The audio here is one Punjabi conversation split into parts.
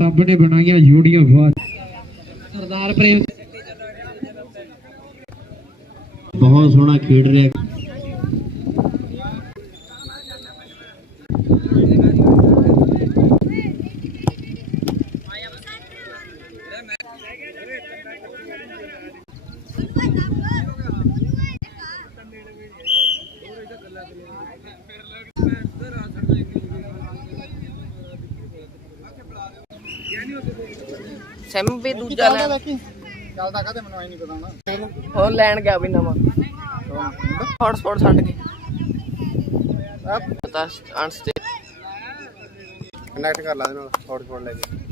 ਰੱਬ ਨੇ ਬਣਾਈਆਂ ਜੋੜੀਆਂ ਬਾਤ ਸਰਦਾਰ ਪ੍ਰੇਮ ਬਹੁਤ ਸੋਹਣਾ ਖੇਡ ਰਿਹਾ। ਸੈਮ ਵੀ ਦੂਜਾ ਲੈਣ ਚੱਲਦਾ ਕਾਹਦੇ ਮੈਨੂੰ ਐ ਨਹੀਂ ਪਤਾ ਹੁਣ ਹੋਰ ਲੈਣ ਗਿਆ ਵੀ ਨਵਾਂ। ਹੌਟਸਪੌਟ ਛੱਡ ਕੇ। ਪਤਾ ਅਨਸਟੇ ਕਨੈਕਟ ਕਰ ਲਾ ਦੇ ਨਾਲ ਹੌਟਸਪੌਟ ਲੈ ਕੇ।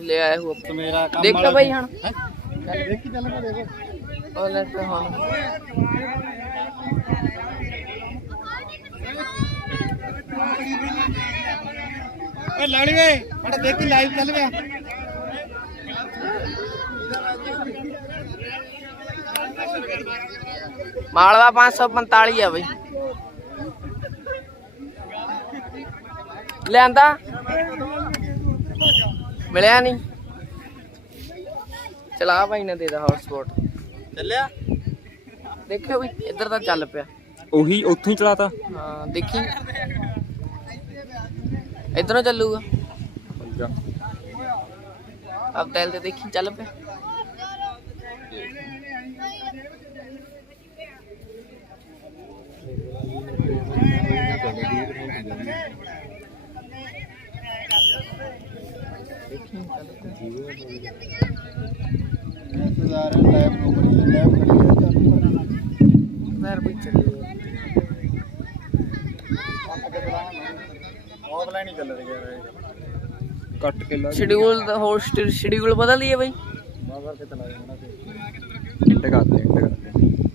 ਲੈ ਆਇਆ ਹੂੰ ਤੇ ਮੇਰਾ ਕੰਮ ਦੇਖੋ ਬਈ ਹੁਣ। ਦੇਖੀ ਚੱਲ ਮੈਂ ਦੇਖੋ ਉਹ ਲੈ ਤੇ ਹੁਣ। ਓਏ ਲਾੜੀ ਵੇ ਬੜਾ ਦੇਖੀ ਲਾਈਵ ਚੱਲ ਪਿਆ। ਮਾਲਵਾ 545 ਆ ਬਈ। ਲਿਆਂਦਾ? ਮਿਲਿਆ ਨਹੀਂ। ਚਲਾ ਭਾਈ ਨੇ ਦੇ ਦਾ ਹੌਟਸਪੌਟ ਚੱਲਿਆ? ਦੇਖਿਓ ਵੀ ਇੱਧਰ ਤਾਂ ਚੱਲ ਪਿਆ। ਉਹੀ ਉੱਥੋਂ ਹੀ ਚਲਾਤਾ। ਹਾਂ ਦੇਖੀ। ਇਧਰੋਂ ਚੱਲੂਗਾ ਅਬ ਟੈਲ ਤੇ ਦੇਖੀ ਚੱਲ ਪਿਆ ਇੰਤਜ਼ਾਰ ਹੈ ਆਫਲਾਈਨ ਹੀ ਚੱਲ ਰਿਹਾ ਯਾਰ ਕੱਟ ਕੇ ਲਾ ਸ਼ਡਿਊਲ ਦਾ ਹੋਰ ਸ਼ਡਿਊਲ ਬਦਲ ਲਈਏ ਬਈ। ਮਾਂ ਕਰਕੇ ਚਲਾ ਜਾਣਾ ਤੇ? ਇੰਟ ਕਰਦੇ ਇੰਟ ਕਰਦੇ